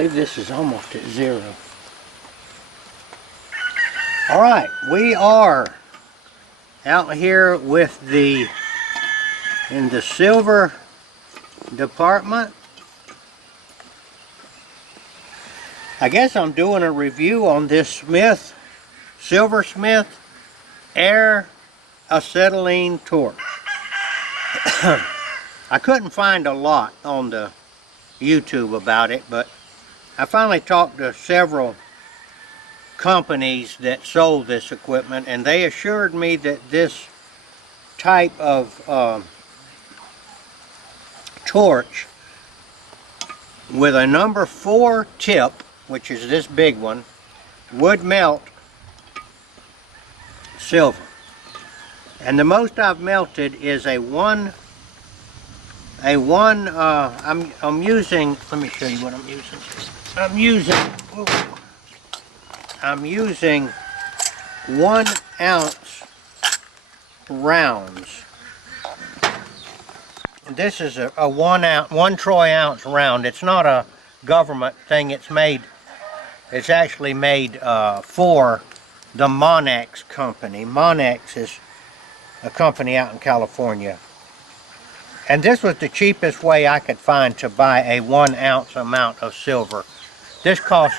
believe this is almost at 0. All right, we are out here with in the silver department. I guess I'm doing a review on this Silversmith Air Acetylene Torch. I couldn't find a lot on the YouTube about it, but I finally talked to several companies that sold this equipment, and they assured me that this type of torch with a number 4 tip, which is this big one, would melt silver. And the most I've melted is I'm using, let me show you what I'm using. I'm using 1 ounce rounds. This is a 1 troy ounce round. It's not a government thing. It's actually made for the Monex company. Monex is a company out in California. And this was the cheapest way I could find to buy a 1 ounce amount of silver. This cost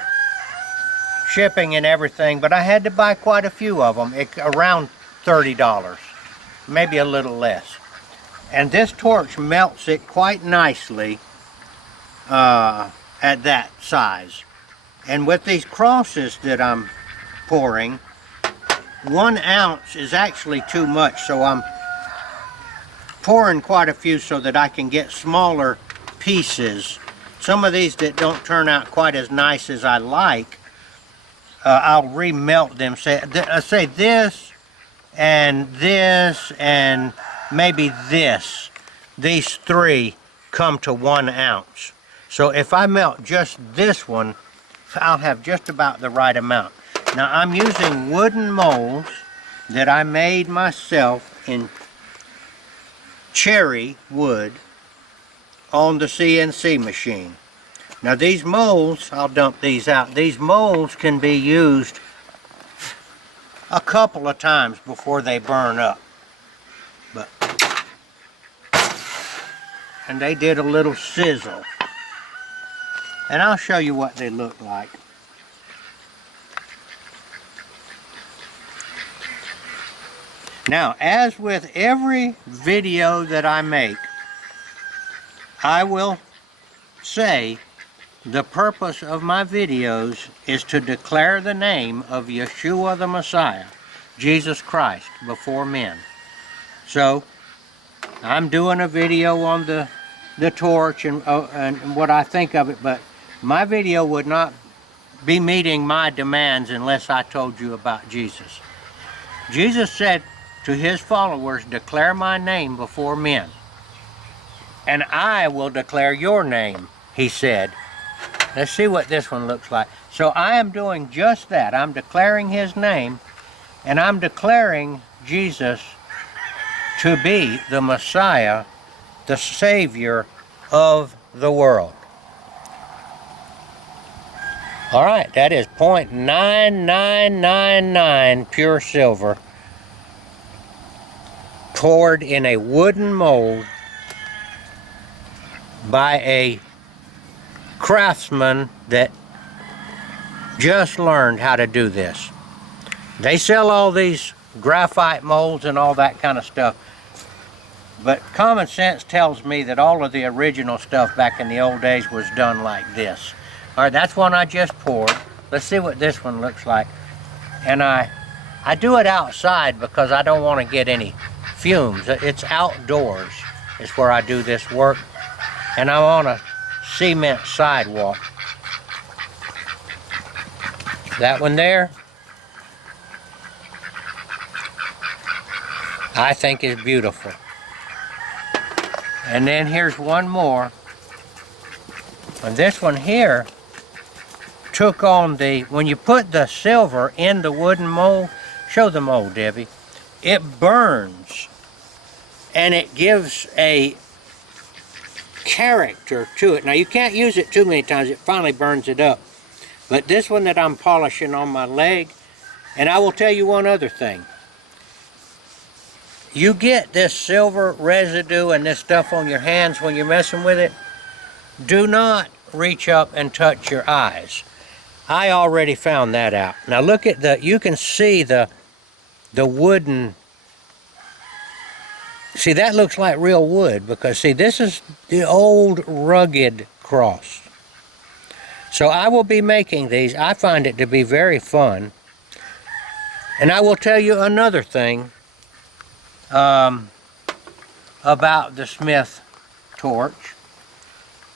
shipping and everything, but I had to buy quite a few of them, around $30, maybe a little less. And this torch melts it quite nicely at that size. And with these crosses that I'm pouring, 1 ounce is actually too much, so I'm pouring quite a few so that I can get smaller pieces. Some of these that don't turn out quite as nice as I like, I'll remelt them. Say this and maybe this. These 3 come to 1 ounce. So if I melt just this one, I'll have just about the right amount. Now I'm using wooden molds that I made myself in cherry wood on the CNC machine. Now these molds, I'll dump these out. These molds can be used a couple of times before they burn up. And they did a little sizzle. And I'll show you what they look like. Now, as with every video that I make, I will say the purpose of my videos is to declare the name of Yeshua the Messiah, Jesus Christ, before men. So, I'm doing a video on the torch and what I think of it, but my video would not be meeting my demands unless I told you about Jesus. Jesus said to his followers, declare my name before men, and I will declare your name, he said. Let's see what this one looks like. So I am doing just that. I'm declaring his name, and I'm declaring Jesus to be the Messiah, the Savior of the world. All right, that is 0.9999 pure silver poured in a wooden mold by a craftsman that just learned how to do this. They sell all these graphite molds and all that kind of stuff, but common sense tells me that all of the original stuff back in the old days was done like this. All right, that's one I just poured. Let's see what this one looks like. And I do it outside because I don't want to get any fumes. It's outdoors is where I do this work, and I'm on a cement sidewalk. That one there, I think is beautiful. And then here's one more. And this one here took on when you put the silver in the wooden mold, show the mold, Debbie, it burns and it gives a character to it. Now you can't use it too many times, it finally burns it up. But this one that I'm polishing on my leg, and I will tell you one other thing. You get this silver residue and this stuff on your hands when you're messing with it. Do not reach up and touch your eyes. I already found that out. Now look at you can see the wooden, see that looks like real wood because see this is the old rugged cross. So I will be making these. I find it to be very fun. And I will tell you another thing about the Smith torch.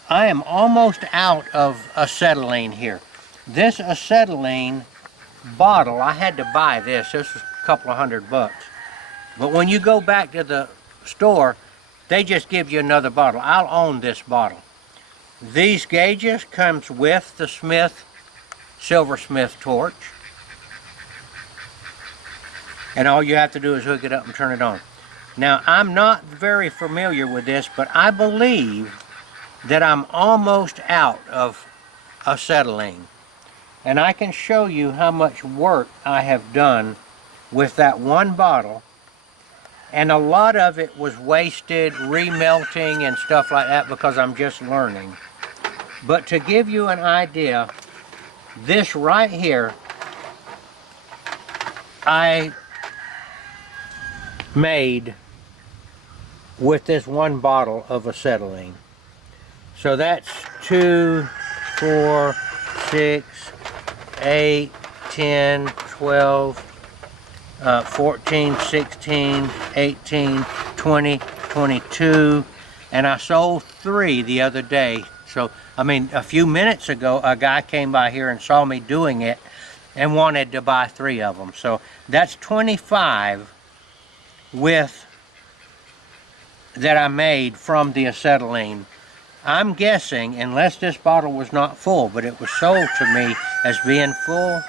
I am almost out of acetylene here. This acetylene bottle, I had to buy this. This was a couple of $100. But when you go back to the store, they just give you another bottle. I'll own this bottle. These gauges comes with the Silversmith torch. And all you have to do is hook it up and turn it on. Now, I'm not very familiar with this, but I believe that I'm almost out of acetylene. And I can show you how much work I have done with that one bottle. And a lot of it was wasted, remelting and stuff like that because I'm just learning. But to give you an idea, this right here, I made with this one bottle of acetylene. So that's 2, 4, 6, 8, 10, 12, 14, 16, 18, 20, 22, and I sold 3 the other day. So, I mean, a few minutes ago, a guy came by here and saw me doing it and wanted to buy 3 of them. So that's 25 that I made from the acetylene. I'm guessing, unless this bottle was not full, but it was sold to me as being full,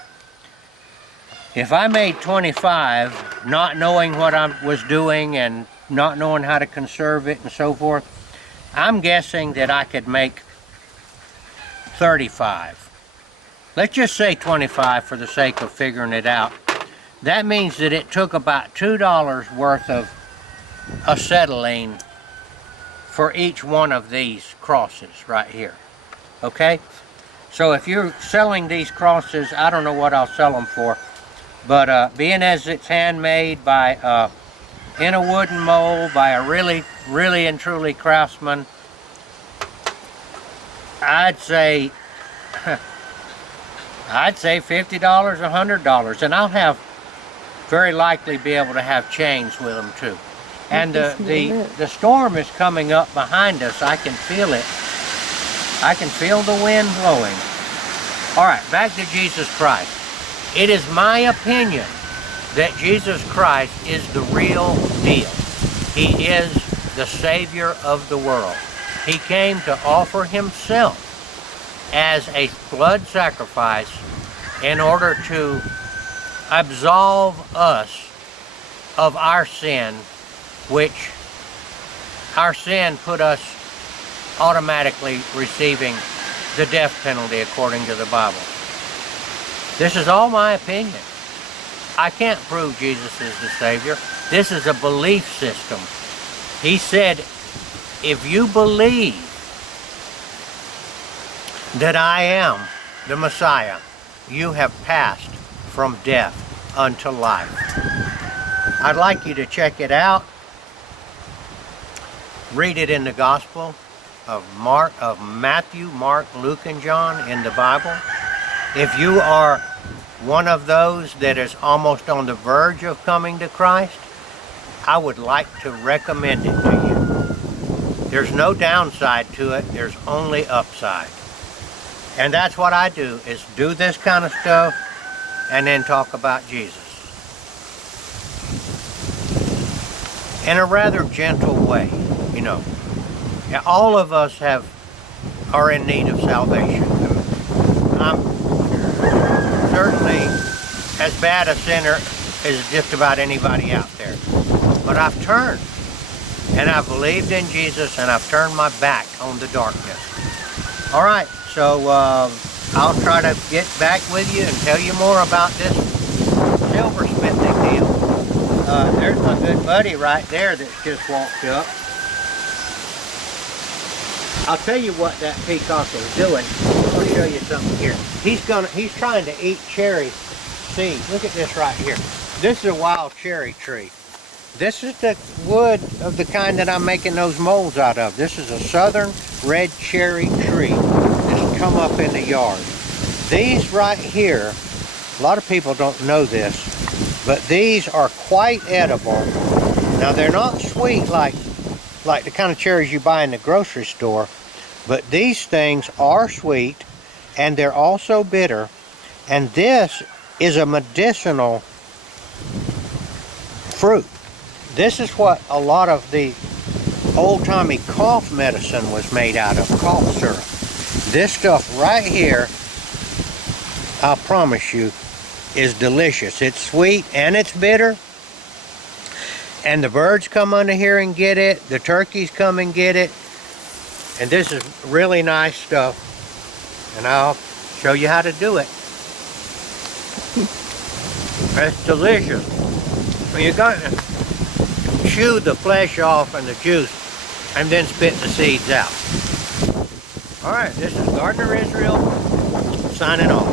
if I made 25, not knowing what I was doing and not knowing how to conserve it and so forth, I'm guessing that I could make 35. Let's just say 25 for the sake of figuring it out. That means that it took about $2 worth of acetylene for each one of these crosses right here. Okay? So if you're selling these crosses, I don't know what I'll sell them for, but being as it's handmade by in a wooden mold by a really and truly craftsman, I'd say $50, $100, and I'll have very likely be able to have chains with them too. And the storm is coming up behind us. I can feel it. I can feel the wind blowing. All right, back to Jesus Christ. It is my opinion that Jesus Christ is the real deal. He is the Savior of the world. He came to offer himself as a blood sacrifice in order to absolve us of our sin, which our sin put us automatically receiving the death penalty according to the Bible. This is all my opinion. I can't prove Jesus is the Savior. This is a belief system. He said, if you believe that I am the Messiah, you have passed from death unto life. I'd like you to check it out. Read it in the Gospel of Matthew, Mark, Luke, and John in the Bible. If you are one of those that is almost on the verge of coming to Christ, I would like to recommend it to you. There's no downside to it, there's only upside. And that's what I do, is do this kind of stuff and then talk about Jesus. In a rather gentle way, you know. All of us are in need of salvation. I'm certainly as bad a sinner as just about anybody out there. But I've turned. and I've believed in Jesus, and I've turned my back on the darkness. All right, so I'll try to get back with you and tell you more about this silversmithing deal. There's my good buddy right there that's just walked up. I'll tell you what that peacock is doing. I'll show you something here. He's trying to eat cherry seeds. Look at this right here. This is a wild cherry tree. This is the wood of the kind that I'm making those molds out of. This is a southern red cherry tree that's come up in the yard. These right here, a lot of people don't know this, but these are quite edible. Now they're not sweet like the kind of cherries you buy in the grocery store, but these things are sweet and they're also bitter. And this is a medicinal fruit. This is what a lot of the old-timey cough medicine was made out of, cough syrup. This stuff right here, I promise you, is delicious. It's sweet and it's bitter. And the birds come under here and get it. The turkeys come and get it. And this is really nice stuff. And I'll show you how to do it. It's delicious. Well, you got to chew the flesh off and the juice and then spit the seeds out. All right, this is Gardener Israel signing off.